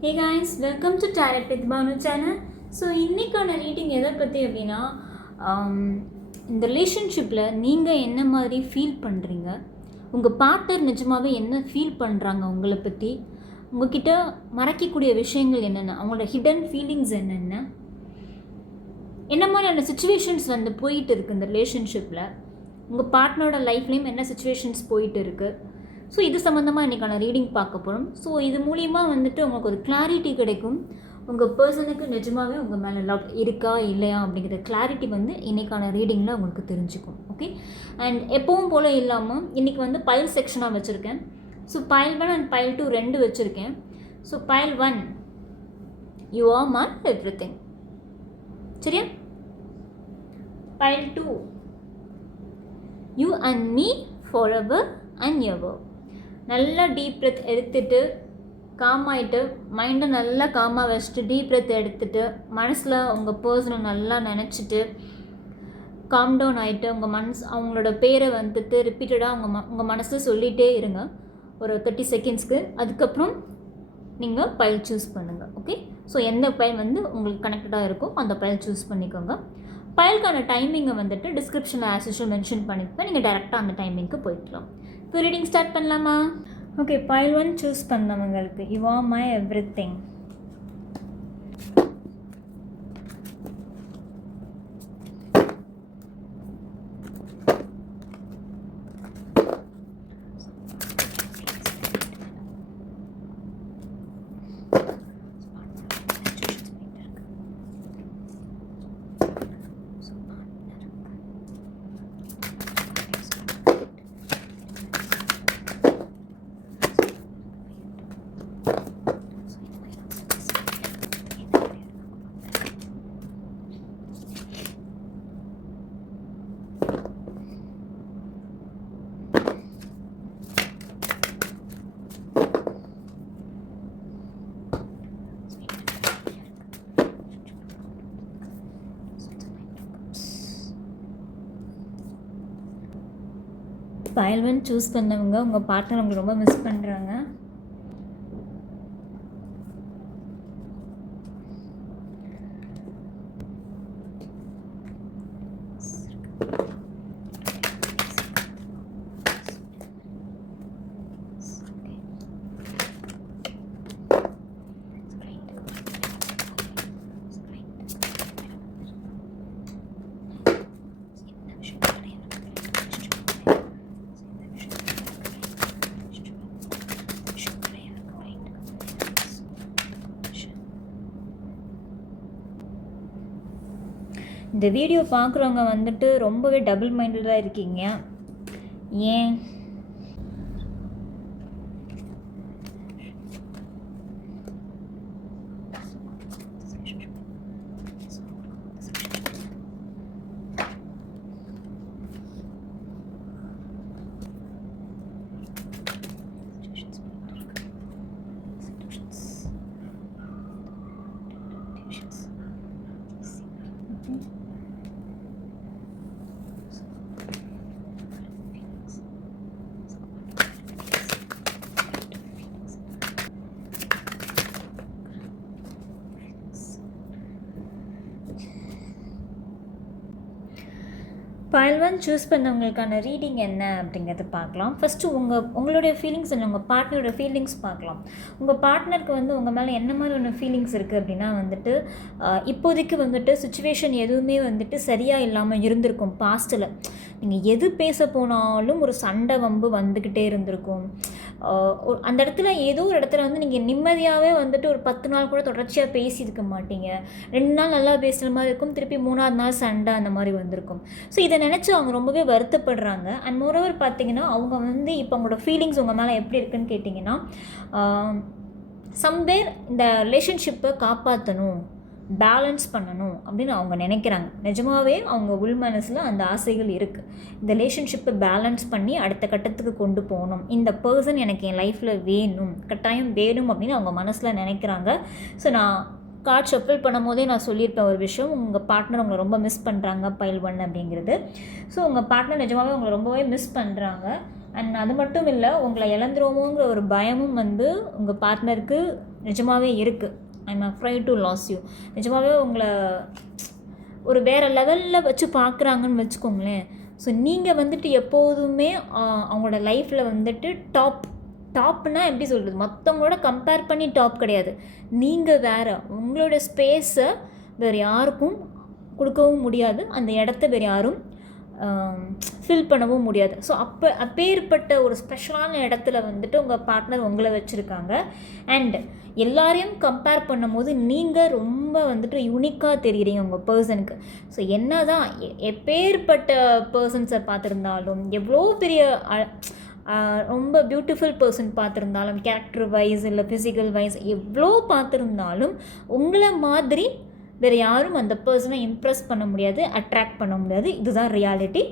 Hey guys, welcome to Tarot with Banu channel. So இன்றைக்கான reading எதை பற்றி அப்படின்னா இந்த ரிலேஷன்ஷிப்பில் நீங்கள் என்ன மாதிரி ஃபீல் பண்ணுறீங்க, உங்கள் பார்ட்னர் நிஜமாகவே என்ன ஃபீல் பண்ணுறாங்க உங்களை பற்றி, உங்ககிட்ட மறைக்கக்கூடிய விஷயங்கள் என்னென்ன, அவங்களோட ஹிடன் ஃபீலிங்ஸ் என்னென்ன, என்ன மாதிரியான சுச்சுவேஷன்ஸ் போயிட்டு இருக்குது இந்த ரிலேஷன்ஷிப்பில், உங்கள் பார்ட்னரோட லைஃப்லேயும் என்ன சுச்சுவேஷன்ஸ் போயிட்டு இருக்குது. ஸோ இது சம்மந்தமாக இன்றைக்கான ரீடிங் பார்க்க போகிறோம். ஸோ இது மூலிமா உங்களுக்கு ஒரு கிளாரிட்டி கிடைக்கும், உங்கள் பர்சனுக்கு நிஜமாகவே உங்கள் மேலே லவ் இருக்கா இல்லையா அப்படிங்கிற கிளாரிட்டி இன்றைக்கான ரீடிங்கில் உங்களுக்கு தெரிஞ்சுக்கும். ஓகே, அண்ட் எப்பவும் போல் இல்லாமல் இன்றைக்கி பைல் செக்ஷனாக வச்சுருக்கேன். ஸோ பைல் 1 அண்ட் பைல் 2 ரெண்டு வச்சுருக்கேன். So pile 1 you are my everything, சரியா? Pile 2 you and me forever and ever. நல்லா டீப் பிரெத் எடுத்துகிட்டு காமாயிட்டு, மைண்டை நல்லா காமாக வச்சுட்டு டீப் பிரெத் எடுத்துகிட்டு மனசில் உங்கள் பர்சனை நல்லா நினச்சிட்டு காம் டவுன் ஆகிட்டு அவங்களோட பேரை ரிப்பீட்டடாக உங்கள் மனசில் சொல்லிகிட்டே இருங்க ஒரு 30 செகண்ட்ஸ்க்கு. அதுக்கப்புறம் நீங்கள் பைல் சூஸ் பண்ணுங்கள். ஓகே, ஸோ எந்த பைல் உங்களுக்கு கனெக்டடாக இருக்கோ அந்த பைல் சூஸ் பண்ணிக்கோங்க. பைலுக்கான டைமிங்கை டிஸ்கிரிப்ஷனில் ஆஸ் யூஷுவல் மென்ஷன் பண்ணியிருப்பேன். நீங்கள் டேரெக்டாக அந்த டைமிங்க்கு போய்க்கலாம். இப்போ ரீடிங் ஸ்டார்ட் பண்ணலாமா? ஓகே, பைல் 1 சூஸ் பண்ணவங்களுக்கு you are my everything. File 1 choose பண்ணவங்க உங்கள் பார்ட்னர் உங்களுக்கு ரொம்ப மிஸ் பண்ணுறாங்க. இந்த வீடியோ பார்க்குறவங்க ரொம்பவே டபுள் மைண்டடாக இருக்கீங்க. ஏன்? பைல் 1 சூஸ் பண்ணவங்களுக்கான ரீடிங் என்ன அப்படிங்கிறத பார்க்கலாம். ஃபஸ்ட்டு உங்களுடைய ஃபீலிங்ஸ் என்ன, உங்கள் பார்ட்னரோட ஃபீலிங்ஸ் பார்க்கலாம். உங்கள் பார்ட்னருக்கு உங்கள் மேலே என்ன மாதிரி ஃபீலிங்ஸ் இருக்குது அப்படின்னா இப்போதைக்கு சுச்சுவேஷன் எதுவுமே சரியாக இல்லாமல் இருந்திருக்கும். பாஸ்ட்டில் நீங்கள் எது பேச போனாலும் ஒரு சண்டை வம்பு வந்துக்கிட்டே இருந்திருக்கும். அந்த இடத்துல ஏதோ ஒரு இடத்துல நீங்கள் நிம்மதியாகவே ஒரு 10 நாள் கூட தொடர்ச்சியாக பேசியிருக்க மாட்டீங்க. 2 நாள் நல்லா பேசுகிற மாதிரி இருக்கும், திருப்பி 3ஆவது நாள் சண்டை அந்த மாதிரி வந்திருக்கும். ஸோ இதை நினச்சி அவங்க ரொம்பவே வருத்தப்படுறாங்க. அண்ட் மோரோவர் பார்த்தீங்கன்னா அவங்க இப்போ அவங்களோட ஃபீலிங்ஸ் உங்கள் மேலே எப்படி இருக்குன்னு கேட்டிங்கன்னா, சம்வேர் இந்த ரிலேஷன்ஷிப்பை காப்பாற்றணும், பேலன்ஸ் பண்ணணும் அப்படின்னு அவங்க நினைக்கிறாங்க. நிஜமாகவே அவங்க உள் மனசில் அந்த ஆசைகள் இருக்குது. இந்த ரிலேஷன்ஷிப்பை பேலன்ஸ் பண்ணி அடுத்த கட்டத்துக்கு கொண்டு போகணும், இந்த பர்சன் எனக்கு என் லைஃப்பில் வேணும், கட்டாயம் வேணும் அப்படின்னு அவங்க மனசில் நினைக்கிறாங்க. ஸோ நான் கார்ட் ஷஃபில் பண்ணும் போதே நான் சொல்லியிருப்பேன் ஒரு விஷயம், உங்கள் பார்ட்னர் உங்களை ரொம்ப மிஸ் பண்ணுறாங்க பைல் 1 அப்படிங்கிறது. ஸோ உங்கள் பார்ட்னர் நிஜமாகவே உங்களை ரொம்பவே மிஸ் பண்ணுறாங்க. அண்ட் அது மட்டும் இல்லை, உங்களை இழந்துருவோமோங்கிற ஒரு பயமும் வந்து உங்கள் பார்ட்னருக்கு நிஜமாகவே இருக்குது. I'm afraid to lose you. நிஜமாகவே உங்களை ஒரு வேறு லெவலில் வச்சு பார்க்குறாங்கன்னு வச்சுக்கோங்களேன். ஸோ நீங்கள் வந்துட்டு எப்போதுமே அவங்களோட லைஃப்பில் வந்துட்டு டாப்னா எப்படி சொல்கிறது, மற்றவங்களோட கம்பேர் பண்ணி டாப் கிடையாது. நீங்கள் வேறு, உங்களோட ஸ்பேஸை வேறு யாருக்கும் கொடுக்கவும் முடியாது, அந்த இடத்த வேறு யாரும் ஃபில் பண்ணவும் முடியாது. ஸோ அப்பேற்பட்ட ஒரு ஸ்பெஷலான இடத்துல வந்துட்டு உங்கள் பார்ட்னர் உங்களை வச்சுருக்காங்க. அண்ட் எல்லாரையும் கம்பேர் பண்ணும்போது நீங்கள் ரொம்ப வந்துட்டு யூனிக்காக தெரியுறீங்க உங்கள் பர்சனுக்கு. ஸோ என்ன தான் எப்பேற்பட்ட பர்சன்ஸை பார்த்துருந்தாலும், எவ்வளோ பெரிய ரொம்ப பியூட்டிஃபுல் பர்சன் பார்த்துருந்தாலும், கேரக்டர் வைஸ் இல்லை ஃபிசிக்கல் வைஸ் எவ்வளோ பார்த்துருந்தாலும், உங்களை மாதிரி வேறு யாரும் அந்த பர்சனை இம்ப்ரெஸ் பண்ண முடியாது, அட்ராக்ட் பண்ண முடியாது. இதுதான் ரியாலிட்டி.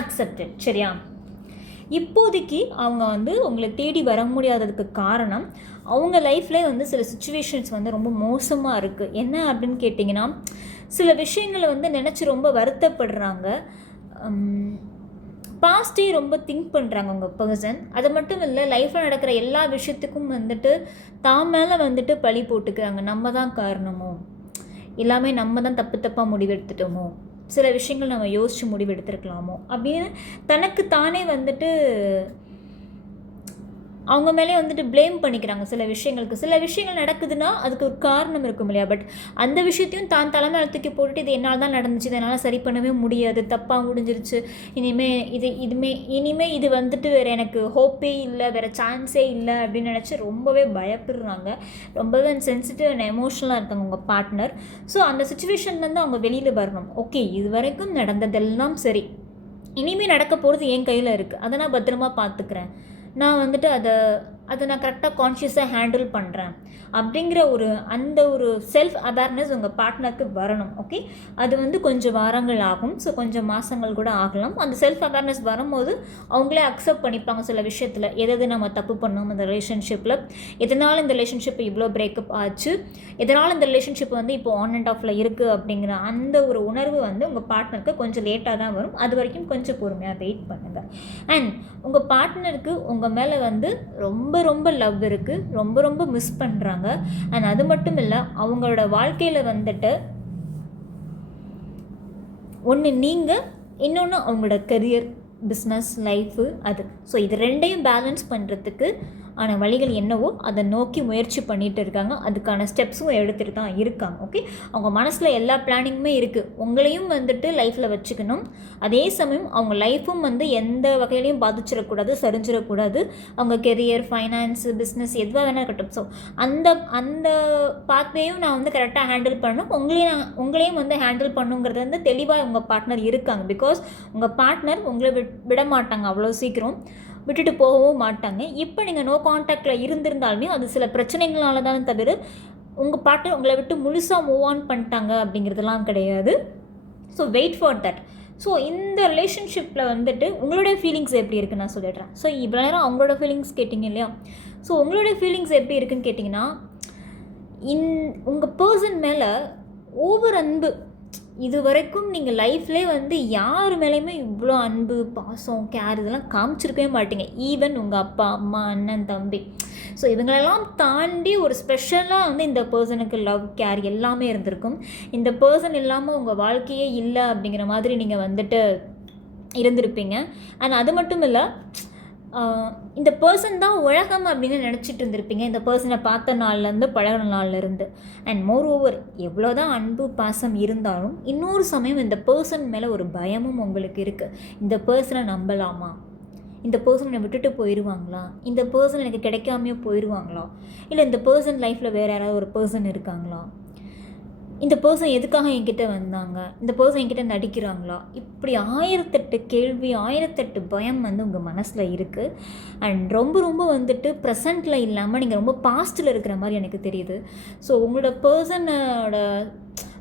அக்செப்டட். சரியா? இப்போதைக்கு அவங்க வந்து உங்களை தேடி வர முடியாததுக்கு காரணம் அவங்க லைஃப்லேயே வந்து சில சுச்சுவேஷன்ஸ் வந்து ரொம்ப மோசமாக இருக்குது. என்ன அப்படின்னு கேட்டிங்கன்னா, சில விஷயங்களை வந்து நினச்சி ரொம்ப வருத்தப்படுறாங்க, பாஸ்ட்டே ரொம்ப திங்க் பண்ணுறாங்க உங்கள் பர்சன். அது மட்டும் இல்லை, லைஃப்பில் நடக்கிற எல்லா விஷயத்துக்கும் வந்துட்டு தான் மேலே வந்துட்டு பழி போட்டுக்கிறாங்க. நம்ம தான் காரணமோ, எல்லாமே நம்ம தான் தப்பாக முடிவெடுத்துட்டோமோ, சில விஷயங்கள் நம்ம யோசித்து முடிவெடுத்துருக்கலாமோ அப்படின்னு தனக்கு தானே வந்துட்டு அவங்க மேலே வந்துட்டு ப்ளேம் பண்ணிக்கிறாங்க. சில விஷயங்கள் நடக்குதுன்னா அதுக்கு ஒரு காரணம் இருக்கும் இல்லையா? பட் அந்த விஷயத்தையும் தான் தலைமை தூக்கி போட்டுட்டு இது என்னால் தான் நடந்துச்சு, இதனால் சரி பண்ணவே முடியாது, தப்பாக முடிஞ்சிருச்சு, இனிமேல் இது வந்துட்டு வேறு எனக்கு ஹோப்பே இல்லை, வேறு சான்ஸே இல்லை அப்படின்னு நினச்சி ரொம்பவே பயப்படுறாங்க. ரொம்பவே சென்சிட்டிவ் அண்ட் எமோஷ்னலாக இருக்காங்க உங்கள் பார்ட்னர். ஸோ அந்த சுச்சுவேஷன்லேருந்து அவங்க வெளியில் வரணும். ஓகே, இது வரைக்கும் நடந்ததெல்லாம் சரி, இனிமேல் நடக்க போகிறது என் கையில் இருக்குது, அதை நான் பத்திரமா பார்த்துக்கிறேன், நான் வந்துட்டு அதை நான் கரெக்டாக கான்ஷியஸாக ஹேண்டில் பண்ணுறேன் அப்படிங்கிற அந்த ஒரு செல்ஃப் அவேர்னஸ் உங்கள் பார்ட்னருக்கு வரணும். ஓகே, அது வந்து கொஞ்சம் வாரங்கள் ஆகும், ஸோ கொஞ்சம் மாதங்கள் கூட ஆகலாம். அந்த செல்ஃப் அவேர்னஸ் வரும்போது அவங்களே அக்செப்ட் பண்ணிப்பாங்க சில விஷயத்தில், எது நம்ம தப்பு பண்ணோம் இந்த ரிலேஷன்ஷிப்பில், எதனால் இந்த ரிலேஷன்ஷிப் இவ்வளோ பிரேக்கப் ஆச்சு, எதனால் இந்த ரிலேஷன்ஷிப் வந்து இப்போ ஆன் அண்ட் ஆஃபில் இருக்குது அப்படிங்கிற அந்த ஒரு உணர்வு வந்து உங்கள் பார்ட்னருக்கு கொஞ்சம் லேட்டாக தான் வரும். அது வரைக்கும் கொஞ்சம் பொறுமையாக வெயிட் பண்ணுங்கள். அண்ட் உங்கள் பார்ட்னருக்கு உங்கள் மேலே வந்து ரொம்ப ரொம்ப லவ் இருக்குது, ரொம்ப ரொம்ப மிஸ் பண்ணுறாங்க. அண்ட் அது மட்டும் இல்லை, அவங்களோட வாழ்க்கையில் வந்துட்டு ஒன்று நீங்கள், இன்னொன்று அவங்களோட கரியர், பிஸ்னஸ், லைஃபு அது. ஸோ இது ரெண்டையும் பேலன்ஸ் பண்ணுறதுக்கு ஆனால் வழிகள் என்னவோ அதை நோக்கி முயற்சி பண்ணிகிட்டு இருக்காங்க. அதுக்கான ஸ்டெப்ஸும் எடுத்துகிட்டு தான் இருக்காங்க. ஓகே, அவங்க மனசில் எல்லா பிளானிங்குமே இருக்குது. உங்களையும் வந்துட்டு லைஃப்பில் வச்சுக்கணும், அதே சமயம் அவங்க லைஃப்பும் வந்து எந்த வகையிலையும் பாதிச்சிடக்கூடாது, சரிஞ்சிடக்கூடாது. அவங்க கெரியர், ஃபைனான்ஸு, பிஸ்னஸ் எதுவாக வேணால் இருக்கட்டும். ஸோ அந்த பாத்வேயும் நான் வந்து கரெக்டாக ஹேண்டில் பண்ணணும், உங்களையும் வந்து ஹேண்டில் பண்ணுங்கிறது வந்து தெளிவாக உங்கள் பார்ட்னர் இருக்காங்க. பிகாஸ் உங்கள் பார்ட்னர் உங்களை விட மாட்டாங்க, அவ்வளோ சீக்கிரம் விட்டுட்டு போகவும் மாட்டாங்க. இப்போ நீங்கள் நோ கான்டாக்டில் இருந்திருந்தாலுமே அது சில பிரச்சனைகளால தான் தவிர உங்கள் பார்ட்னர் உங்களை விட்டு முழுசாக மூவ் ஆன் பண்ணிட்டாங்க அப்படிங்கிறதுலாம் கிடையாது. So wait for that. So இந்த ரிலேஷன்ஷிப்பில் வந்துட்டு உங்களுடைய ஃபீலிங்ஸ் எப்படி இருக்குன்னு நான் சொல்லிடுறேன். ஸோ இவ்வளோ நேரம் அவங்களோட ஃபீலிங்ஸ் கேட்டிங்க இல்லையா? ஸோ உங்களுடைய ஃபீலிங்ஸ் எப்படி இருக்குன்னு கேட்டிங்கன்னா, உங்கள் பர்சன் மேலே ஓவர் அன்பு, இது வரைக்கும் நீங்கள் லைஃப்லேயே வந்து யார் மேலேயுமே இவ்வளோ அன்பு, பாசம், கேர் இதெல்லாம் காமிச்சிருக்கவே மாட்டீங்க. ஈவன் உங்கள் அப்பா, அம்மா, அண்ணன், தம்பி, ஸோ இவங்களெல்லாம் தாண்டி ஒரு ஸ்பெஷலாக வந்து இந்த பர்சனுக்கு லவ், கேர் எல்லாமே இருந்திருக்கும். இந்த பர்சன் இல்லாமல் உங்கள் வாழ்க்கையே இல்லை அப்படிங்கிற மாதிரி நீங்கள் வந்துட்டு இருந்திருப்பீங்க. அண்ட் அது மட்டும் இல்லை, இந்த பர்சன் தான் உலகம் அப்படின்னு நினச்சிட்டு இருந்திருப்பீங்க இந்த பர்சனை பார்த்த நாள்லேருந்து, பழகின நாள்லேருந்து. அண்ட் மோர் ஓவர், எவ்வளோ தான் அன்பு, பாசம் இருந்தாலும் இன்னொரு சமயம் இந்த பர்சன் மேலே ஒரு பயமும் உங்களுக்கு இருக்குது. இந்த பர்சனை நம்பலாமா, இந்த பர்சன் என்னை விட்டுட்டு போயிடுவாங்களா, இந்த பர்சன் எனக்கு கிடைக்காமையே போயிடுவாங்களா, இல்லை இந்த பர்சன் லைஃப்பில் வேறு யாராவது ஒரு பர்சன் இருக்காங்களா, இந்த பர்சன் எதுக்காக என்கிட்ட வந்தாங்க, இந்த பர்சன் என்கிட்ட நடிக்கிறாங்களா, இப்படி 1008 கேள்வி, 1008 பயம் வந்து உங்கள் மனசில் இருக்குது. அண்ட் ரொம்ப ரொம்ப வந்துட்டு ப்ரெசண்ட்டில் இல்லாமல் நீங்கள் ரொம்ப பாஸ்ட்டில் இருக்கிற மாதிரி எனக்கு தெரியுது. ஸோ உங்களோட பர்சனோட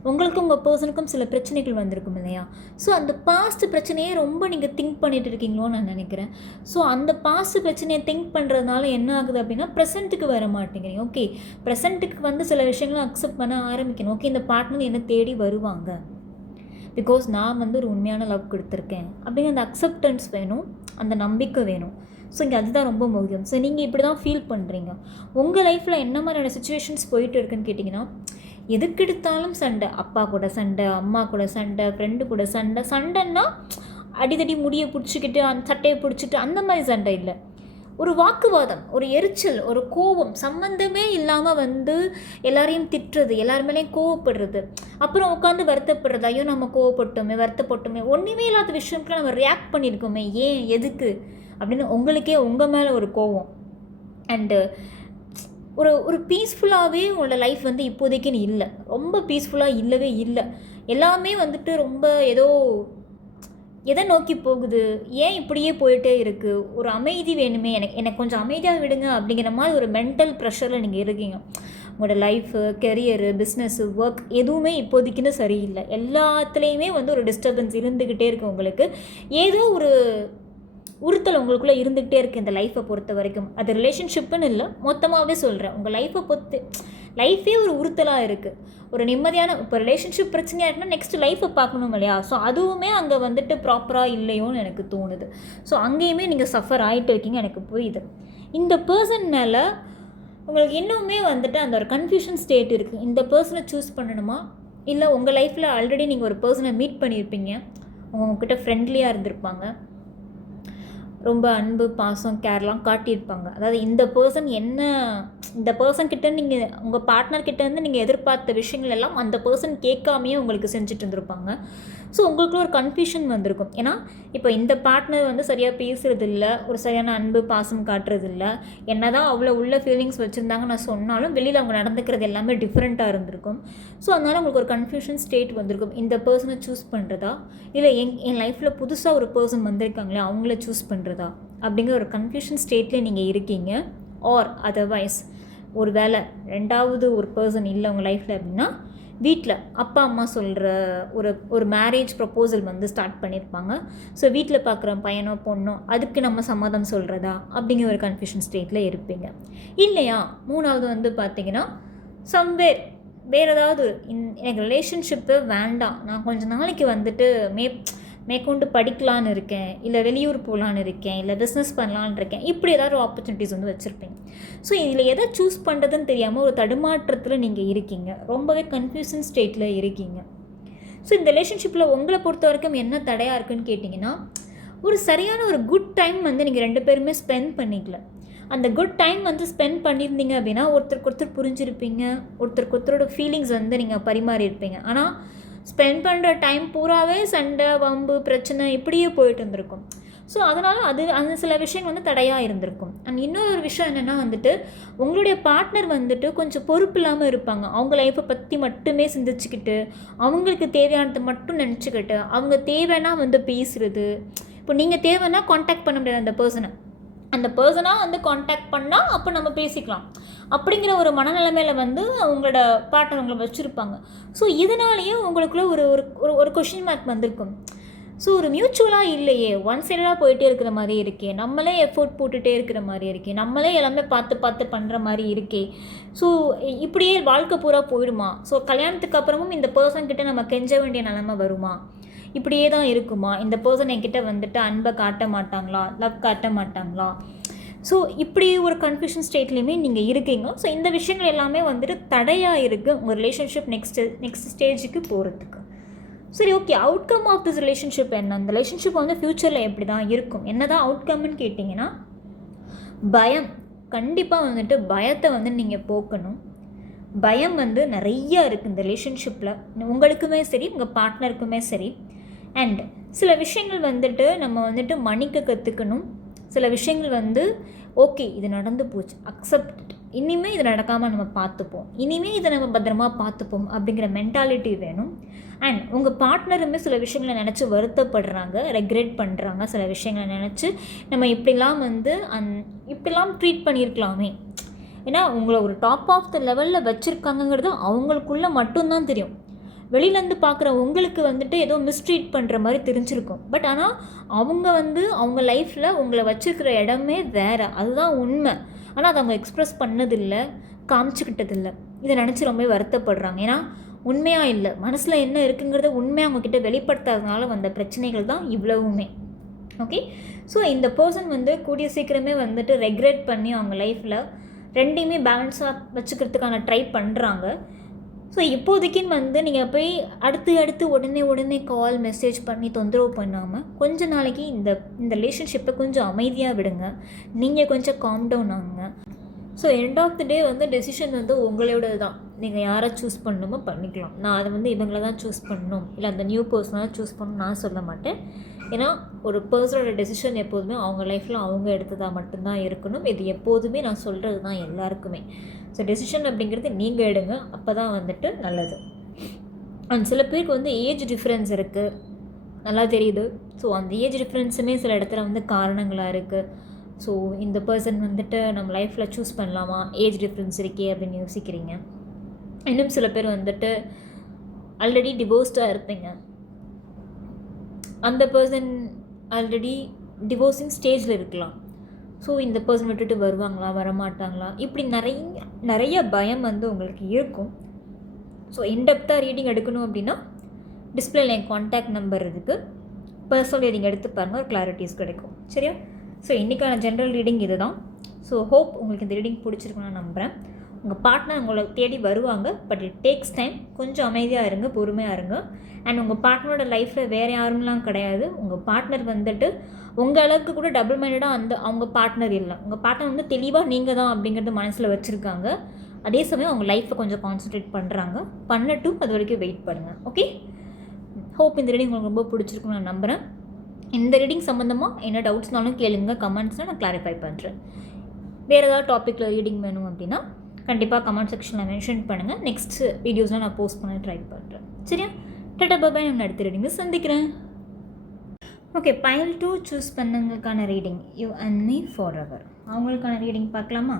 உங்களுக்கும் உங்கள் பர்சனுக்கும் சில பிரச்சனைகள் வந்திருக்கும் இல்லையா? ஸோ அந்த பாஸ்ட் பிரச்சனையே ரொம்ப நீங்கள் திங்க் பண்ணிகிட்டு இருக்கீங்களோன்னு நான் நினைக்கிறேன். ஸோ அந்த பாஸ்ட் பிரச்சனையை திங்க் பண்ணுறதுனால என்ன ஆகுது அப்படின்னா, ப்ரெசென்ட்டுக்கு வர மாட்டேங்கிறீங்க. ஓகே, ப்ரெசென்ட்டுக்கு வந்து சில விஷயங்களை அக்செப்ட் பண்ண ஆரம்பிக்கணும். ஓகே, இந்த பார்ட்னர் என்னை தேடி வருவாங்க, பிகாஸ் நான் வந்து ஒரு உண்மையான லவ் கொடுத்துருக்கேன் அப்படிங்கிற அந்த அக்செப்டன்ஸ் வேணும். அந்த நம்பிக்கை வேணும். ஸோ இங்கே அதுதான் ரொம்ப முக்கியம். ஸோ நீங்கள் இப்படி தான் ஃபீல் பண்ணுறீங்க. உங்கள் லைஃப்பில் என்ன மாதிரியான சுச்சுவேஷன்ஸ் போயிட்டு இருக்குன்னு கேட்டிங்கன்னா, எதுக்கெடுத்தாலும் சண்டை, அப்பா கூட சண்டை, அம்மா கூட சண்டை, ஃப்ரெண்டு கூட சண்டை. சண்டைன்னா அடிதடி முடியை பிடிச்சிக்கிட்டு அந்த சட்டையை பிடிச்சிட்டு அந்த மாதிரி சண்டை இல்லை. ஒரு வாக்குவாதம், ஒரு எரிச்சல், ஒரு கோபம், சம்மந்தமே இல்லாமல் எல்லாரையும் திட்டுறது, எல்லாருமேலேயும் கோவப்படுறது, அப்புறம் உட்காந்து வருத்தப்படுறது. ஐயோ நம்ம கோவப்பட்டோமே, வருத்தப்பட்டோமே, ஒன்றுமே இல்லாத விஷயம்க்குலாம் நம்ம ரியாக்ட் பண்ணியிருக்கோமே, ஏன் எதுக்கு அப்படின்னு உங்களுக்கே உங்கள் மேலே ஒரு கோவம். அண்டு ஒரு பீஸ்ஃபுல்லாகவே உங்களோட லைஃப் இப்போதைக்குன்னு இல்லை. ரொம்ப பீஸ்ஃபுல்லாக இல்லவே இல்லை. எல்லாமே ரொம்ப எதை நோக்கி போகுது, ஏன் இப்படியே போயிட்டே இருக்குது, ஒரு அமைதி வேணுமே, எனக்கு கொஞ்சம் அமைதியாக விடுங்க அப்படிங்கிற மாதிரி ஒரு மென்டல் ப்ரெஷரில் நீங்கள் இருக்கீங்க. உங்களோட லைஃபு, கெரியரு, பிஸ்னஸ்ஸு, ஒர்க் எதுவுமே இப்போதைக்குன்னு சரியில்லை. எல்லாத்துலேயுமே ஒரு டிஸ்டர்பன்ஸ் இருந்துக்கிட்டே இருக்குது. உங்களுக்கு ஏதோ ஒரு உறுத்தல் உங்களுக்குள்ளே இருந்துகிட்டே இருக்குது இந்த லைஃப்பை பொறுத்த வரைக்கும். அது ரிலேஷன்ஷிப்புன்னு இல்லை, மொத்தமாகவே சொல்கிறேன். உங்கள் லைஃப்பை பொறுத்து லைஃபே ஒரு உறுத்தலாக இருக்குது. ஒரு நிம்மதியான இப்போ ரிலேஷன்ஷிப் பிரச்சனையாக இருக்குன்னா நெக்ஸ்ட் லைஃப்பை பார்க்கணும் இல்லையா? ஸோ அதுவுமே அங்கே ப்ராப்பராக இல்லையோன்னு எனக்கு தோணுது. ஸோ அங்கேயுமே நீங்கள் சஃபர் ஆகிட்டு இருக்கீங்க, எனக்கு புரியுது. இந்த பர்சன் மேலே உங்களுக்கு இன்னுமே அந்த ஒரு கன்ஃபியூஷன் ஸ்டேட் இருக்குது. இந்த பர்சனை சூஸ் பண்ணணுமா, இல்லை உங்கள் லைஃப்பில் ஆல்ரெடி நீங்கள் ஒரு பர்சனை மீட் பண்ணியிருப்பீங்க, உங்ககிட்ட ஃப்ரெண்ட்லியாக இருந்திருப்பாங்க, ரொம்ப அன்பு, பாசம், கேர்லாம் காட்டியிருப்பாங்க. அதாவது இந்த பர்சன்கிட்ட நீங்கள் உங்கள் பார்ட்னர்கிட்டேருந்து நீங்கள் எதிர்பார்த்த விஷயங்கள் எல்லாம் அந்த பர்சன் கேட்காமையே உங்களுக்கு செஞ்சுட்டு இருந்திருப்பாங்க. ஸோ உங்களுக்குள்ள ஒரு கன்ஃபியூஷன் வந்திருக்கும். ஏன்னா இப்போ இந்த பார்ட்னர் சரியாக பேசுகிறதில்ல, ஒரு சரியான அன்பு பாசம் காட்டுறதில்ல, என்ன தான் அவ்வளோ உள்ள ஃபீலிங்ஸ் வச்சுருந்தாங்க நான் சொன்னாலும் வெளியில் அவங்க நடந்துக்கிறது எல்லாமே டிஃப்ரெண்ட்டாக இருந்திருக்கும். ஸோ அதனால் உங்களுக்கு ஒரு கன்ஃபியூஷன் ஸ்டேட் வந்திருக்கும். இந்த பர்சனை சூஸ் பண்ணுறதா, இல்லை என் லைஃப்பில் புதுசாக ஒரு பர்சன் வந்திருக்காங்களே அவங்கள சூஸ் பண்ணுறதா அப்படிங்கிற ஒரு கன்ஃபியூஷன் ஸ்டேட்டில் நீங்கள் இருக்கீங்க. ஆர் அதர்வைஸ் ஒரு வேளை ரெண்டாவது ஒரு பர்சன் இல்லை உங்கள் லைஃப்பில் அப்படின்னா, வீட்டில் அப்பா அம்மா சொல்கிற ஒரு மேரேஜ் ப்ரப்போசல் ஸ்டார்ட் பண்ணியிருப்பாங்க. ஸோ வீட்டில் பார்க்குற பையனோ பொண்ணோ அதுக்கு நம்ம சம்மதம் சொல்கிறதா அப்படிங்கிற ஒரு கன்ஃபியூஷன் ஸ்டேட்டில் இருப்பீங்க. இல்லையா மூணாவது பார்த்தீங்கன்னா, சம்வேர் வேறு ஏதாவது எனக்கு ரிலேஷன்ஷிப்பு வேண்டாம், நான் கொஞ்சம் நாளைக்கு மேற்கொண்டு படிக்கலான்னு இருக்கேன், இல்லை வெளியூர் போகலான்னு இருக்கேன், இல்லை பிஸ்னஸ் பண்ணலான்னு இருக்கேன், இப்படி ஏதாவது ஒரு ஆப்பர்ச்சுனிட்டிஸ் வச்சுருப்பீங்க. ஸோ இதில் எதை சூஸ் பண்ணுறதுன்னு தெரியாமல் ஒரு தடுமாற்றத்தில் நீங்கள் இருக்கீங்க, ரொம்பவே கன்ஃபியூஷன் ஸ்டேட்டில் இருக்கீங்க. ஸோ இந்த ரிலேஷன்ஷிப்பில் உங்களை பொறுத்த வரைக்கும் என்ன தடையாக இருக்குதுன்னு கேட்டிங்கன்னா, ஒரு சரியான ஒரு குட் டைம் நீங்கள் ரெண்டு பேருமே ஸ்பெண்ட் பண்ணிக்கல. அந்த குட் டைம் ஸ்பெண்ட் பண்ணியிருந்தீங்க அப்படின்னா ஒருத்தருக்கு ஒருத்தர் புரிஞ்சிருப்பீங்க, ஒருத்தருக்கு ஒருத்தரோட ஃபீலிங்ஸ் நீங்கள் பரிமாறி இருப்பீங்க. ஆனால் ஸ்பெண்ட் பண்ணுற டைம் பூராவே சண்டை, வம்பு, பிரச்சனை இப்படியே போயிட்டு இருந்திருக்கும். ஸோ அதனால் அந்த சில விஷயங்கள் தடையாக இருந்திருக்கும். அண்ட் இன்னொரு விஷயம் என்னென்னா உங்களுடைய பார்ட்னர் கொஞ்சம் பொறுப்பு இல்லாமல் இருப்பாங்க. அவங்க லைஃப்பை பற்றி மட்டுமே சிந்திச்சுக்கிட்டு, அவங்களுக்கு தேவையானது மட்டும் நினச்சிக்கிட்டு, அவங்க தேவைன்னா பேசுகிறது. இப்போ நீங்கள் தேவைன்னா காண்டாக்ட் பண்ண முடியாது அந்த பர்சனாக காண்டாக்ட் பண்ணால் அப்போ நம்ம பேசிக்கலாம் அப்படிங்கிற ஒரு மனநிலைமையில் அவங்களோட பார்ட்னர் உங்களை வச்சுருப்பாங்க. ஸோ இதனாலேயே உங்களுக்குள்ளே ஒரு கொஷின் மார்க் வந்திருக்கும். ஸோ ஒரு மியூச்சுவலாக இல்லையே, ஒன் சைடாக போயிட்டே இருக்கிற மாதிரி இருக்கே, நம்மளே எஃபோர்ட் போட்டுகிட்டே இருக்கிற மாதிரி இருக்கே, நம்மளே எல்லாமே பார்த்து பண்ணுற மாதிரி இருக்கே, ஸோ இப்படியே வாழ்க்கை பூரா போயிடுமா, ஸோ கல்யாணத்துக்கு அப்புறமும் இந்த பர்சன்கிட்ட நம்ம கெஞ்ச வேண்டிய நிலைமை வருமா, இப்படியே தான் இருக்குமா, இந்த பர்சன் என்கிட்ட அன்பை காட்ட மாட்டாங்களா, லவ் காட்ட மாட்டாங்களா, ஸோ இப்படி ஒரு கன்ஃபியூஷன் ஸ்டேட்லேயுமே நீங்கள் இருக்கீங்க. ஸோ இந்த விஷயங்கள் எல்லாமே தடையாக இருக்குது உங்கள் ரிலேஷன்ஷிப் நெக்ஸ்ட் ஸ்டேஜுக்கு போகிறதுக்கு. சரி, okay, outcome of this relationship என்ன, அந்த ரிலேஷன்ஷிப் ஃப்யூச்சரில் எப்படி தான் இருக்கும், என்ன தான் அவுட்கம்னு கேட்டிங்கன்னா, பயம். கண்டிப்பாக பயத்தை நீங்கள் போக்கணும். பயம் நிறையா இருக்குது இந்த ரிலேஷன்ஷிப்பில், உங்களுக்குமே சரி உங்கள் பார்ட்னருக்குமே சரி. அண்ட் சில விஷயங்கள் நம்ம மன்னிக்க கற்றுக்கணும். சில விஷயங்கள் ஓகே இது நடந்து போச்சு, அக்செப்ட், இனிமேல் இது நடக்காமல் நம்ம பார்த்துப்போம், இனிமேல் இதை நம்ம பத்திரமா பார்த்துப்போம் அப்படிங்கிற மென்டாலிட்டி வேணும். அண்ட் உங்கள் பார்ட்னருமே சில விஷயங்களை நினச்சி வருத்தப்படுறாங்க, ரெக்ரெட் பண்ணுறாங்க, சில விஷயங்களை நினச்சி நம்ம இப்படிலாம் ட்ரீட் பண்ணியிருக்கலாமே, ஏன்னா உங்களை ஒரு டாப் ஆஃப் த லெவலில் வச்சுருக்காங்கங்கிறது அவங்களுக்குள்ளே மட்டும்தான் தெரியும். வெளியிலேருந்து பார்க்குற உங்களுக்கு ஏதோ மிஸ்ட்ரீட் பண்ணுற மாதிரி தெரிஞ்சிருக்கும். பட் ஆனால் அவங்க அவங்க லைஃப்பில் உங்களை வச்சுருக்கிற இடமே வேறு, அதுதான் உண்மை. ஆனால் அதை அவங்க எக்ஸ்ப்ரெஸ் பண்ணதில்லை, காமிச்சிக்கிட்டதில்லை. இதை நினச்சி ரொம்ப வருத்தப்படுறாங்க. ஏன்னா உண்மையாக இல்லை, மனசில் என்ன இருக்குங்கிறத உண்மையாக அவங்கக்கிட்ட வெளிப்படுத்தாதனால வந்த பிரச்சனைகள் தான் இவ்வளவுமே. ஓகே. ஸோ இந்த பர்சன் வந்து கூடிய சீக்கிரமே வந்துட்டு ரெக்ரெட் பண்ணி அவங்க லைஃப்பில் ரெண்டையுமே பேலன்ஸாக வச்சுக்கிறதுக்கான ட்ரை பண்ணுறாங்க. ஸோ இப்போதைக்குன்னு வந்து நீங்கள் போய் அடுத்து உடனே கால் மெசேஜ் பண்ணி தொந்தரவு பண்ணாமல் கொஞ்ச நாளைக்கு இந்த ரிலேஷன்ஷிப்பை கொஞ்சம் அமைதியாக விடுங்க. நீங்கள் கொஞ்சம் காம் டவுன் ஆகுங்க. ஸோ எண்ட் ஆஃப் த டே வந்து டெசிஷன் வந்து உங்களோடது தான். நீங்கள் யாரை சூஸ் பண்ணணுமோ பண்ணிக்கலாம். நான் அதை வந்து இவங்கள தான் சூஸ் பண்ணணும் இல்லை அந்த நியூ பர்சனாக சூஸ் பண்ணணும் நான் சொல்ல மாட்டேன். ஏன்னா ஒரு பர்சனோட டெசிஷன் எப்போதுமே அவங்க லைஃப்பில் அவங்க எடுத்ததாக மட்டும்தான் இருக்கணும். இது எப்போதுமே நான் சொல்கிறது தான் எல்லாருக்குமே. ஸோ டெசிஷன் அப்படிங்கிறது நீங்கள் எடுங்க, அப்போ தான் வந்துட்டு நல்லது. அண்ட் சில பேருக்கு வந்து ஏஜ் டிஃப்ரென்ஸ் இருக்குது, நல்லா தெரியுது. ஸோ அந்த ஏஜ் டிஃப்ரென்ஸுமே சில இடத்துல வந்து காரணங்களாக இருக்குது. ஸோ இந்த பர்சன் வந்துட்டு நம்ம லைஃப்பில் சூஸ் பண்ணலாமா, ஏஜ் டிஃப்ரென்ஸ் இருக்கே அப்படின்னு யோசிக்கிறீங்க. இன்னும் சில பேர் வந்துட்டு ஆல்ரெடி டிவோர்ஸ்டாக இருப்பீங்க. அந்த பர்சன் ஆல்ரெடி டிவோர்ஸிங் ஸ்டேஜில் இருக்கலாம். ஸோ இந்த பர்சன் விட்டுட்டு வருவாங்களா வரமாட்டாங்களா, இப்படி நிறைய பயம் வந்து உங்களுக்கு இருக்கும். ஸோ இன்டெப்த்தாக ரீடிங் எடுக்கணும் அப்படின்னா டிஸ்பிளேல என் கான்டாக்ட் நம்பர் இருக்குது, பர்சனல் ரீடிங் எடுத்து பாருங்கள், ஒரு கிளாரிட்டிஸ் கிடைக்கும். சரியா? ஸோ இன்றைக்கான ஜென்ரல் ரீடிங் இது தான். ஸோ ஹோப் உங்களுக்கு இந்த ரீடிங் பிடிச்சிருக்குன்னு நான் நம்புகிறேன். உங்கள் பார்ட்னர் உங்களை தேடி வருவாங்க, பட் இட் டேக்ஸ் டைம். கொஞ்சம் அமைதியாக இருங்க, பொறுமையாக இருங்க. அண்ட் உங்கள் பார்ட்னரோட லைஃப்பில் வேறு யாரும்லாம் கிடையாது. உங்கள் பார்ட்னர் வந்துட்டு உங்கள் அளவுக்கு கூட டபுள் மைண்டடாக அவங்க பார்ட்னர் இல்லை. உங்கள் பார்ட்னர் வந்து தெளிவாக நீங்கள் தான் அப்படிங்கிறது மனசில் வச்சுருக்காங்க. அதே சமயம் அவங்க லைஃப்பை கொஞ்சம் கான்சன்ட்ரேட் பண்ணுறாங்க. பண்ணட்டும், அது வரைக்கும் வெயிட் பண்ணுங்கள். ஓகே. ஹோப் இந்த ரீடிங் உங்களுக்கு ரொம்ப பிடிச்சிருக்குன்னு நான் நம்புகிறேன். இந்த ரீடிங் சம்மந்தமாக என்ன டவுட்ஸ்னாலும் கேளுங்க, கமெண்ட்ஸ்னால் நான் கிளாரிஃபை பண்ணுறேன். வேறு ஏதாவது டாப்பிக்கில் ரீடிங் வேணும் அப்படின்னா கண்டிப்பாக கமெண்ட் செக்ஷனில் மென்ஷன் பண்ணுங்கள். நெக்ஸ்ட் வீடியோஸில் நான் போஸ்ட் பண்ண ட்ரை பண்ணுறேன். சரியா? டாடா பாய். நான் அடுத்த ரீடிங்கில் சந்திக்கிறேன். ஓகே, பைல் 2 சூஸ் பண்ணவங்களுக்கான reading you and me forever. அவங்களுக்கான ரீடிங் பார்க்கலாமா?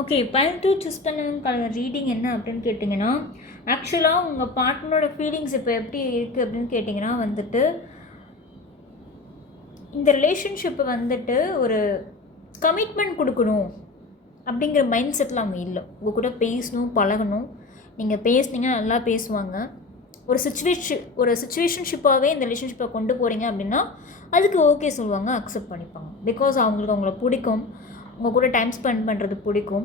ஓகே, பைல் 2 சூஸ் பண்ணவங்களுக்கான ரீடிங் என்ன அப்படின்னு கேட்டிங்கன்னா, ஆக்சுவலாக உங்கள் பார்ட்னரோட ஃபீலிங்ஸ் இப்போ எப்படி இருக்குது அப்படின்னு கேட்டிங்கன்னா வந்துட்டு, இந்த ரிலேஷன்ஷிப்பை வந்துட்டு ஒரு கமிட்மெண்ட் கொடுக்கணும் அப்படிங்கிற மைண்ட் செட்டில் அவங்க இல்லை. உங்கள் கூட பேசணும், பழகணும். நீங்கள் பேசுனீங்கன்னா நல்லா பேசுவாங்க. ஒரு சிச்சுவேஷன்ஷிப்பாகவே இந்த ரிலேஷன்ஷிப்பை கொண்டு போகிறீங்க அப்படின்னா அதுக்கு ஓகே சொல்லுவாங்க, அக்செப்ட் பண்ணிப்பாங்க. பிகாஸ் அவங்களுக்கு அவங்கள பிடிக்கும், உங்கள் கூட டைம் ஸ்பெண்ட் பண்ணுறது பிடிக்கும்,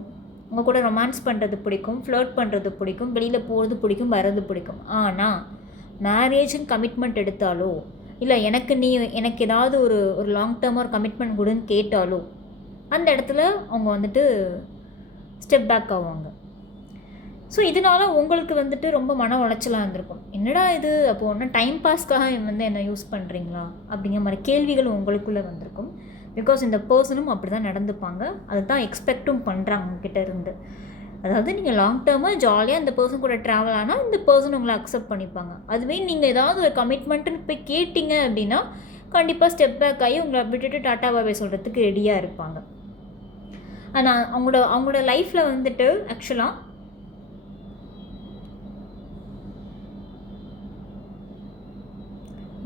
உங்கள் கூட ரொமான்ஸ் பண்ணுறது பிடிக்கும், ஃப்ளர்ட் பண்ணுறது பிடிக்கும், வெளியில் போகிறது பிடிக்கும், வர்றது பிடிக்கும். ஆனால் மேரேஜுன்னு கமிட்மெண்ட் எடுத்தாலோ இல்லை எனக்கு ஏதாவது ஒரு லாங் டேர்மாக ஒரு கமிட்மெண்ட் கொடுன்னு கேட்டாலோ அந்த இடத்துல அவங்க வந்துட்டு ஸ்டெப் பேக் ஆவாங்க. ஸோ இதனால் உங்களுக்கு வந்துட்டு ரொம்ப மன உளைச்சலாக இருந்திருக்கும். என்னடா இது, அப்போது ஒன்று டைம் பாஸ்க்காக வந்து என்ன யூஸ் பண்ணுறீங்களா அப்படிங்கிற மாதிரி கேள்விகள் உங்களுக்குள்ளே வந்திருக்கும். பிகாஸ் இந்த பர்சனும் அப்படி தான் நடந்துப்பாங்க, அதை தான் எக்ஸ்பெக்டும் பண்ணுறாங்க உங்ககிட்ட இருந்து. அதாவது நீங்கள் லாங் டேர்மாக ஜாலியாக இந்த பர்சன் கூட ட்ராவல் ஆனால் இந்த பர்சன் உங்களை அக்செப்ட் பண்ணிப்பாங்க. அதுவே நீங்கள் ஏதாவது ஒரு கமிட்மெண்ட்டுன்னு போய் கேட்டிங்க அப்படின்னா கண்டிப்பாக ஸ்டெப் பேக் ஆகி உங்களை விட்டுட்டு டாட்டா பாபே சொல்கிறதுக்கு ரெடியாக இருப்பாங்க. ஆனால் அவங்களோட லைஃப்பில் வந்துட்டு ஆக்சுவலாக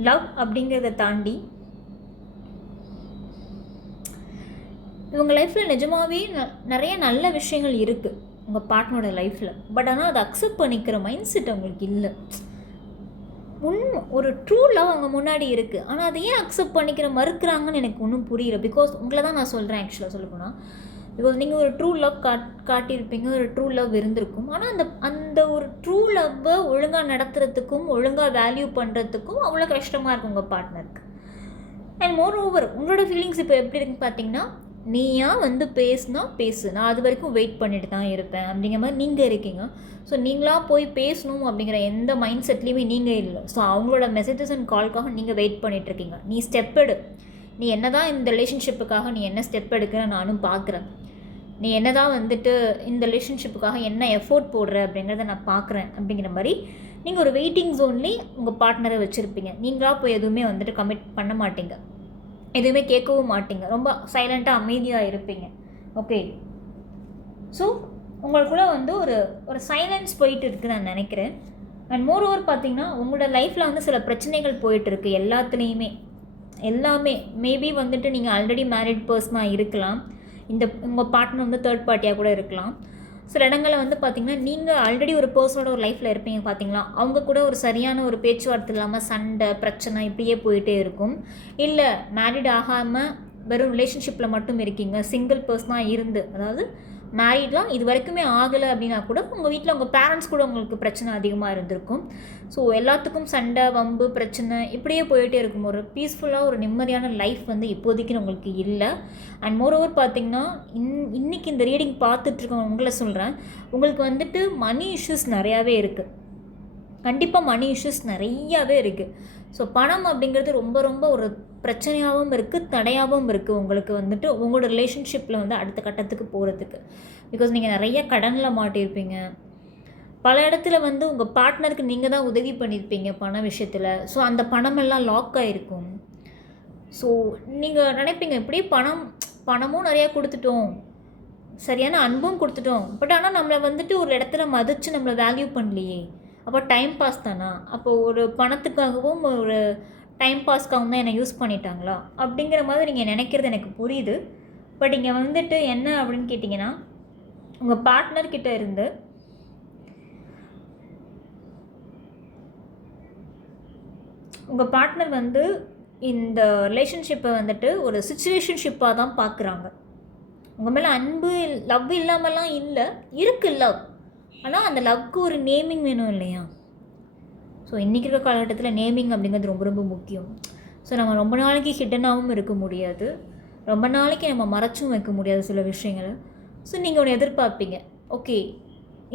லவ் அப்படிங்கிறத தாண்டி இவங்க லைஃப்பில் நிஜமாகவே நிறைய நல்ல விஷயங்கள் இருக்குது உங்கள் பார்ட்னரோட லைஃப்பில். பட் ஆனால் அதை அக்செப்ட் பண்ணிக்கிற மைண்ட் செட் அவங்களுக்கு இல்லை. ஒரு ட்ரூ லவ் அவங்க முன்னாடி இருக்குது, ஆனால் அதை ஏன் அக்செப்ட் பண்ணிக்கிற மறுக்கிறாங்கன்னு எனக்கு ஒன்றும் புரியல. பிகாஸ் உங்களை தான் நான் சொல்கிறேன் ஆக்சுவலாக சொல்லப்போனால். பிகாஸ் நீங்கள் ஒரு ட்ரூ லவ் காட்டியிருப்பீங்க, ஒரு ட்ரூ லவ் இருந்திருக்கும். ஆனால் அந்த ஒரு ட்ரூ லவ்வை ஒழுங்காக நடத்துறதுக்கும் ஒழுங்காக வேல்யூ பண்ணுறதுக்கும் அவ்வளோ கஷ்டமாக இருக்கும் உங்கள் பார்ட்னருக்கு. அண்ட் மோர் ஓவர் உங்களோட ஃபீலிங்ஸ் இப்போ எப்படி இருக்குன்னு பார்த்தீங்கன்னா, நீயா வந்து பேசுனா பேசு, நான் அது வரைக்கும் வெயிட் பண்ணிட்டு தான் இருப்பேன் அப்படிங்கிற மாதிரி நீங்கள் இருக்கீங்க. ஸோ நீங்களாக போய் பேசணும் அப்படிங்கிற எந்த மைண்ட் செட்லேயுமே நீங்கள் இல்லை. ஸோ அவங்களோட மெசேஜஸ் அண்ட் கால்க்காக நீங்கள் வெயிட் பண்ணிகிட்ருக்கீங்க. நீ ஸ்டெப் எடு, நீ என்ன தான் இந்த ரிலேஷன்ஷிப்புக்காக நீ என்ன ஸ்டெப் எடுக்கிற நானும் பார்க்குறேன், நீ என்ன தான் வந்துட்டு இந்த ரிலேஷன்ஷிப்புக்காக என்ன எஃபோர்ட் போடுற அப்படிங்கிறத நான் பார்க்குறேன் அப்படிங்கிற மாதிரி நீங்கள் ஒரு வெயிட்டிங் ஜோன்லேயே உங்கள் பார்ட்னரை வச்சுருப்பீங்க. நீங்களாக போய் எதுவுமே வந்துட்டு கமிட் பண்ண மாட்டீங்க, எதுவுமே கேட்கவும் மாட்டீங்க, ரொம்ப சைலண்ட்டாக அமைதியாக இருப்பீங்க. ஓகே, ஸோ உங்களுக்குள்ளே வந்து ஒரு சைலன்ஸ் போயிட்டு இருக்குன்னு நான் நினைக்கிறேன். அண்ட் மோர் ஓவர் பார்த்தீங்கன்னா உங்களோட லைஃப்பில் வந்து சில பிரச்சனைகள் போயிட்டுருக்கு எல்லாத்துலேயுமே. எல்லாமே மேபி வந்துட்டு நீங்கள் ஆல்ரெடி மேரிட் பர்சனாக இருக்கலாம், உங்கள் பார்ட்னர் வந்து தேர்ட் பார்ட்டியாக கூட இருக்கலாம். சில இடங்களில் வந்து பார்த்திங்கன்னா நீங்கள் ஆல்ரெடி ஒரு பர்சனோட ஒரு லைஃப்பில் இருப்பீங்க பார்த்தீங்களா, அவங்க கூட ஒரு சரியான ஒரு பேச்சுவார்த்தை இல்லாமல் சண்டை பிரச்சனை இப்படியே போயிட்டே இருக்கும். இல்லை மேரிட் ஆகாமல் வெறும் ரிலேஷன்ஷிப்பில் மட்டும் இருக்கீங்க, சிங்கிள் பர்சனாக இருந்து, அதாவது மேரிட்லாம் இது வரைக்குமே ஆகலை அப்படின்னா கூட உங்கள் வீட்டில் உங்கள் பேரண்ட்ஸ் கூட உங்களுக்கு பிரச்சனை அதிகமாக இருந்திருக்கும். ஸோ எல்லாத்துக்கும் சண்டை வம்பு பிரச்சனை இப்படியே போயிட்டே இருக்கும். ஒரு பீஸ்ஃபுல்லாக ஒரு நிம்மதியான லைஃப் வந்து இப்போதைக்கு உங்களுக்கு இல்லை. அண்ட் மோர் ஓவர் பார்த்திங்கன்னா இன்றைக்கி இந்த ரீடிங் பார்த்துட்ருக்கோம் உங்களை சொல்கிறேன், உங்களுக்கு வந்துட்டு மணி இஷ்யூஸ் நிறையாவே இருக்குது. கண்டிப்பாக மணி இஷ்யூஸ் நிறையாவே இருக்குது. ஸோ பணம் அப்படிங்கிறது ரொம்ப ரொம்ப ஒரு பிரச்சனையாகவும் இருக்குது, தடையாகவும் இருக்குது உங்களுக்கு வந்துட்டு உங்களோட ரிலேஷன்ஷிப்பில் வந்து அடுத்த கட்டத்துக்கு போகிறதுக்கு. பிகாஸ் நீங்கள் நிறைய கடனில் மாட்டியிருப்பீங்க, பல இடத்துல வந்து உங்கள் பார்ட்னருக்கு நீங்கள் தான் உதவி பண்ணியிருப்பீங்க பண விஷயத்தில். ஸோ அந்த பணமெல்லாம் லாக் ஆகிருக்கும். ஸோ நீங்கள் நினைப்பீங்க இப்படியே பணமும் நிறையா கொடுத்துட்டோம், சரியான அன்பும் கொடுத்துட்டோம், பட் ஆனால் நம்மளை வந்துட்டு ஒரு இடத்துல மதித்து நம்மளை வேல்யூ பண்ணலையே, அப்போ டைம் பாஸ் தானா, அப்போ ஒரு பணத்துக்காகவும் ஒரு டைம் பாஸ்க்காகவும் தான் என்னை யூஸ் பண்ணிட்டாங்களா அப்படிங்கிற மாதிரி நீங்கள் நினைக்கிறது எனக்கு புரியுது. பட் இங்கே வந்துட்டு என்ன அப்படின்னு கேட்டிங்கன்னா, உங்கள் பார்ட்னர்கிட்ட இருந்து உங்கள் பார்ட்னர் வந்து இந்த ரிலேஷன்ஷிப்பை வந்துட்டு ஒரு சிச்சுவேஷன்ஷிப்பாக தான் பார்க்குறாங்க. உங்கள் மேலே அன்பு லவ் இல்லாமலாம் இல்லை, இருக்குது லவ், ஆனால் அந்த லவ்க்கு ஒரு நேமிங் வேணும் இல்லையா. ஸோ இன்றைக்கி இருக்கிற காலகட்டத்தில் நேமிங் அப்படிங்கிறது ரொம்ப ரொம்ப முக்கியம். ஸோ நம்ம ரொம்ப நாளைக்கு ஹிடனாகவும் இருக்க முடியாது, ரொம்ப நாளைக்கு நம்ம மறைச்சும் வைக்க முடியாது சில விஷயங்களை. ஸோ நீங்கள் ஒன்று எதிர்பார்ப்பீங்க, ஓகே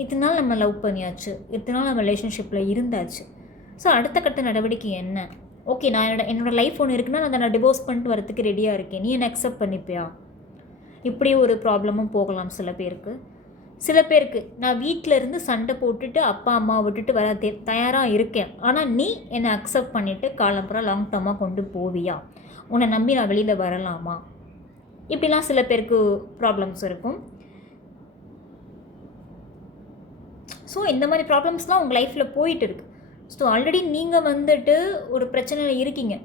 இத்தனை நாள் நம்ம லவ் பண்ணியாச்சு, இத்தனை நாள் நம்ம ரிலேஷன்ஷிப்பில் இருந்தாச்சு, ஸோ அடுத்த கட்ட நடவடிக்கை என்ன, ஓகே நான் என்னோடய லைஃப் ஒன்று இருக்குன்னா நான் அதை டிவோர்ஸ் பண்ணிட்டு வரதுக்கு ரெடியாக இருக்கேன், நீ என்ன அக்செப்ட் பண்ணிப்பியா. இப்படி ஒரு ப்ராப்ளமும் போகலாம் சில பேருக்கு நான் வீட்டில் இருந்து சண்டை போட்டுட்டு அப்பா அம்மா விட்டுட்டு வர தயாராக இருக்கேன், ஆனால் நீ என்னை அக்செப்ட் பண்ணிவிட்டு காலம்புறம் லாங் டர்மாக கொண்டு போவியா, உன்னை நம்பி நான் வெளியில் வரலாமா, இப்படிலாம் சில பேருக்கு ப்ராப்ளம்ஸ் இருக்கும். ஸோ இந்த மாதிரி ப்ராப்ளம்ஸ்லாம் உங்கள் லைஃப்பில் போயிட்டு இருக்குது. ஸோ ஆல்ரெடி நீங்கள் வந்துட்டு ஒரு பிரச்சனையில் இருக்கீங்க,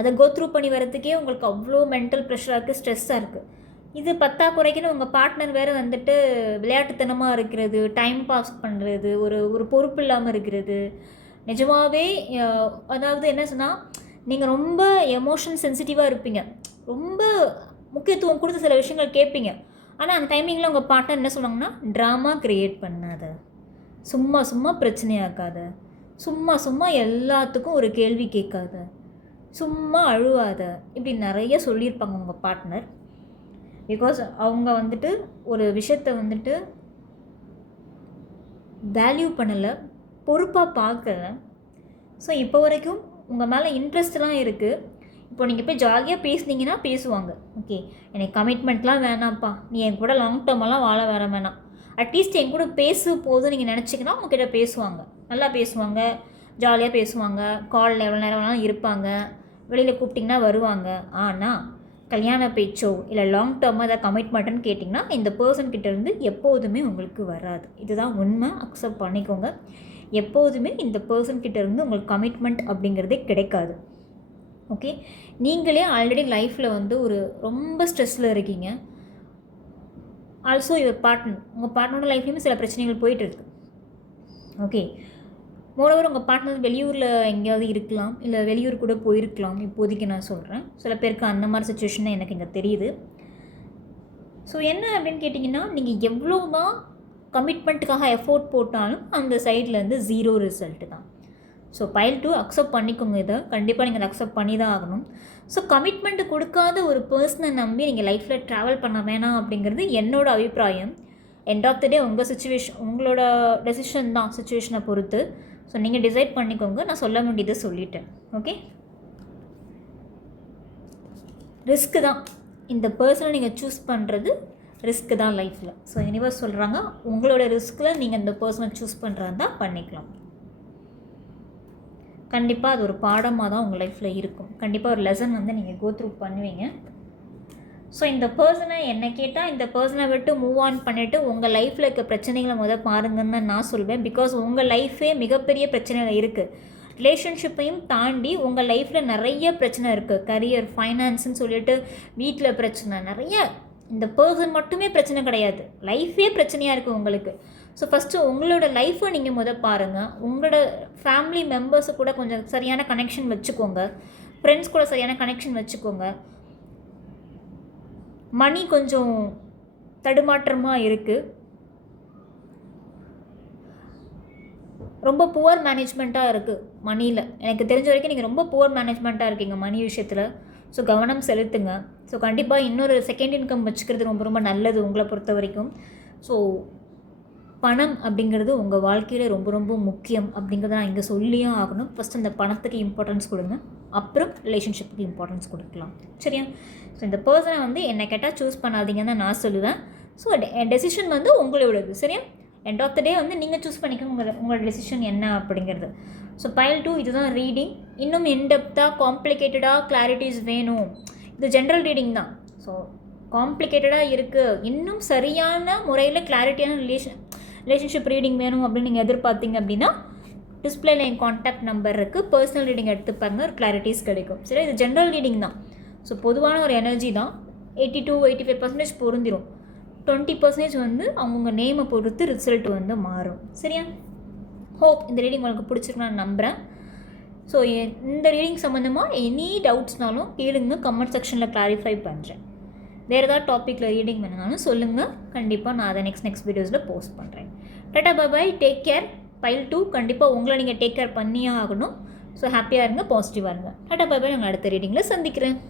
அதை கோத்ரூ பண்ணி வரத்துக்கே உங்களுக்கு அவ்வளோ மென்டல் ப்ரெஷராக இருக்குது, ஸ்ட்ரெஸ்ஸாக இருக்குது. இது பத்தாக்குறைக்குன்னு உங்கள் பார்ட்னர் வேறு வந்துட்டு விளையாட்டுத்தனமாக இருக்கிறது, டைம் பாஸ் பண்ணுறது, ஒரு பொறுப்பு இல்லாமல் இருக்கிறது. நிஜமாகவே அதாவது என்ன சொன்னால், நீங்கள் ரொம்ப எமோஷன் சென்சிட்டிவாக இருப்பீங்க, ரொம்ப முக்கியத்துவம் கொடுத்து சில விஷயங்கள் கேட்பீங்க. ஆனால் அந்த டைமிங்கில் உங்கள் பார்ட்னர் என்ன சொன்னாங்கன்னா, ட்ராமா க்ரியேட் பண்ணாத, சும்மா பிரச்சனையாக்காத, சும்மா எல்லாத்துக்கும் ஒரு கேள்வி கேட்காத, சும்மா அழுவாத, இப்படி நிறைய சொல்லியிருப்பாங்க உங்கள் பார்ட்னர். பிகாஸ் அவங்க வந்துட்டு ஒரு விஷயத்தை வந்துட்டு வேல்யூ பண்ணலை, பொறுப்பாக பார்க்கல. ஸோ இப்போ வரைக்கும் உங்கள் மேலே இன்ட்ரெஸ்ட்லாம் இருக்குது. இப்போ நீங்கள் போய் ஜாலியாக பேசுனீங்கன்னா பேசுவாங்க, ஓகே எனக்கு கமிட்மெண்ட்லாம் வேணாம்ப்பா, நீ என் கூட லாங் டேர்மெல்லாம் வாழ வர வேணாம், அட்லீஸ்ட் என் கூட பேசு போதும் நீங்கள் நினச்சிங்கன்னா உங்ககிட்ட பேசுவாங்க, நல்லா பேசுவாங்க, ஜாலியாக பேசுவாங்க, காலில் எவ்வளோ நேரம் வேணாலும் இருப்பாங்க, வெளியில் கூப்பிட்டிங்கன்னா வருவாங்க. ஆனால் கல்யாண பேச்சோ இல்லை லாங் டேர்மாக அதை கமிட்மெண்ட்டுன்னு கேட்டிங்கன்னா இந்த பர்சன்கிட்டேருந்து எப்போதுமே உங்களுக்கு வராது. இதுதான் உண்மை, அக்செப்ட் பண்ணிக்கோங்க. எப்போதுமே இந்த பர்சன்கிட்டேருந்து உங்களுக்கு கமிட்மெண்ட் அப்படிங்கிறதே கிடைக்காது. ஓகே, நீங்களே ஆல்ரெடி லைஃப்பில் வந்து ரொம்ப ஸ்ட்ரெஸ்ஸில் இருக்கீங்க, ஆல்சோ யுவர் பார்ட்னர், உங்கள் பார்ட்னரோட லைஃப்லேயுமே சில பிரச்சனைகள் போயிட்டுருக்கு. ஓகே, மோரோவர் உங்கள் பார்ட்னர் வெளியூரில் எங்கேயாவது இருக்கலாம், இல்லை வெளியூர் கூட போயிருக்கலாம். இப்போதைக்கு நான் சொல்கிறேன், சில பேருக்கு அந்த மாதிரி சுச்சுவேஷன் தான் எனக்கு இங்கே தெரியுது. ஸோ என்ன அப்படின்னு கேட்டிங்கன்னா, நீங்கள் எவ்வளோ தான் கமிட்மெண்ட்டுக்காக எஃபோர்ட் போட்டாலும் அந்த சைட்லேருந்து 0 ரிசல்ட்டு தான். ஸோ பைல் 2 அக்செப்ட் பண்ணிக்கோங்க. இதை கண்டிப்பாக நீங்கள் அதை அக்செப்ட் பண்ணி தான் ஆகணும். ஸோ கமிட்மெண்ட்டு கொடுக்காத ஒரு பர்சனை நம்பி நீங்கள் லைஃப்பில் ட்ராவல் பண்ண வேணாம் அப்படிங்கிறது என்னோடய அபிப்பிராயம். எண்ட் ஆஃப் த டே உங்கள் சுச்சுவேஷன், உங்களோட டெசிஷன் தான் சுச்சுவேஷனை பொறுத்து. ஸோ நீங்கள் டிசைட் பண்ணிக்கோங்க. நான் சொல்ல வேண்டியதை சொல்லிட்டேன். ஓகே, ரிஸ்க்கு தான் இந்த பர்சனை நீங்கள் சூஸ் பண்ணுறது, ரிஸ்க்கு தான் லைஃப்பில். ஸோ யூனிவர்ஸ் சொல்கிறாங்க, உங்களோட ரிஸ்கில் நீங்கள் இந்த பர்சனை சூஸ் பண்ணுறதா தான் பண்ணிக்கலாம். கண்டிப்பாக அது ஒரு பாடமாக தான் உங்கள் லைஃப்பில் இருக்கும். கண்டிப்பாக ஒரு லெசன் வந்து நீங்கள் கோ த்ரூ பண்ணுவீங்க. ஸோ இந்த பர்சனை என்னை கேட்டால், இந்த பர்சனை விட்டு மூவ் ஆன் பண்ணிவிட்டு உங்கள் லைஃப்பில் இருக்க பிரச்சனைகளை பாருங்கன்னு தான் நான் சொல்வேன். பிகாஸ் உங்கள் லைஃபே மிகப்பெரிய பிரச்சனைகள் இருக்குது. ரிலேஷன்ஷிப்பையும் தாண்டி உங்கள் லைஃப்பில் நிறைய பிரச்சனை இருக்குது. கரியர், ஃபைனான்ஸுன்னு சொல்லிட்டு வீட்டில் பிரச்சனை நிறைய. இந்த பர்சன் மட்டுமே பிரச்சனை கிடையாது, லைஃபே பிரச்சனையாக இருக்குது உங்களுக்கு. ஸோ ஃபஸ்ட்டு உங்களோட லைஃப்பை நீங்கள் பாருங்கள். உங்களோட ஃபேமிலி மெம்பர்ஸு கூட கொஞ்சம் சரியான கனெக்ஷன் வச்சுக்கோங்க. ஃப்ரெண்ட்ஸ் கூட சரியான கனெக்ஷன் வச்சுக்கோங்க. மணி கொஞ்சம் தடுமாற்றமாக இருக்குது. ரொம்ப புவர் மேனேஜ்மெண்ட்டாக இருக்குது மணியில். எனக்கு தெரிஞ்ச வரைக்கும் நீங்கள் ரொம்ப புவர் மேனேஜ்மெண்ட்டாக இருக்கீங்க மணி விஷயத்தில். ஸோ கவனம் செலுத்துங்க. ஸோ கண்டிப்பாக இன்னொரு செகண்ட் இன்கம் வச்சுக்கிறது ரொம்ப ரொம்ப நல்லது உங்களை பொறுத்த வரைக்கும். ஸோ பணம் அப்படிங்கிறது உங்கள் வாழ்க்கையில் ரொம்ப ரொம்ப முக்கியம் அப்படிங்கிறத நான் இங்கே சொல்லியும் ஆகணும். ஃபஸ்ட் அந்த பணத்துக்கு இம்பார்ட்டன்ஸ் கொடுங்க, அப்புறம் ரிலேஷன்ஷிப்புக்கு இம்பார்ட்டன்ஸ் கொடுக்கலாம். சரியா? ஸோ இந்த பர்சனை வந்து என்னை கேட்டால் சூஸ் பண்ணாதீங்கன்னு தான் நான் சொல்லுவேன். ஸோ டெசிஷன் வந்து உங்களோடது. சரியா? எண்ட் ஆஃப் த டே வந்து நீங்கள் சூஸ் பண்ணிக்கோங்க உங்களோட டெசிஷன் என்ன அப்படிங்கிறது. ஸோ பைல் 2 இதுதான் ரீடிங். இன்னும் இன்டெப்த்தாக காம்ப்ளிகேட்டடாக கிளாரிட்டிஸ் வேணும். இது ஜென்ரல் ரீடிங் தான். ஸோ காம்ப்ளிகேட்டடாக இருக்குது, இன்னும் சரியான முறையில் கிளாரிட்டியான ரிலேஷன்ஷிப் ரீடிங் வேணும் அப்படின்னு நீங்கள் எதிர்பார்த்தீங்க அப்படின்னா டிஸ்பிளேல என் கான்டாக்ட் நம்பர் இருக்குது. பர்சனல் ரீடிங் எடுத்துப்பாங்க, ஒரு கிளாரிட்டிஸ் கிடைக்கும். சரி, இது ஜென்ரல் ரீடிங் தான். ஸோ பொதுவான ஒரு எனர்ஜி தான். 82-85% பொருந்திடும். 20% வந்து அவங்கவுங்க நேமை பொறுத்து ரிசல்ட் வந்து மாறும். சரியா? ஹோப் இந்த ரீடிங் உங்களுக்கு பிடிச்சிருக்கு நான் நம்புகிறேன். ஸோ இந்த ரீடிங் சம்மந்தமாக எனி டவுட்ஸ்னாலும் கேளுங்க, கமெண்ட் செக்ஷனில் கிளாரிஃபை பண்ணுறேன். வேறு ஏதாவது டாப்பிக்கில் ரீடிங் வேணுனாலும் சொல்லுங்கள். கண்டிப்பாக நான் அதை நெக்ஸ்ட் வீடியோஸில் போஸ்ட் பண்ணுறேன். டாடா பாய், டேக் கேர். பைல் 2 கண்டிப்பாக உங்களை நீங்கள் டேக் கேர் பண்ணியே ஆகணும். ஸோ ஹாப்பியாக இருங்க, பாசிட்டிவாக இருங்க. டாடா பாய், நான் அடுத்த ரீடிங்கில் சந்திக்கிறேன்.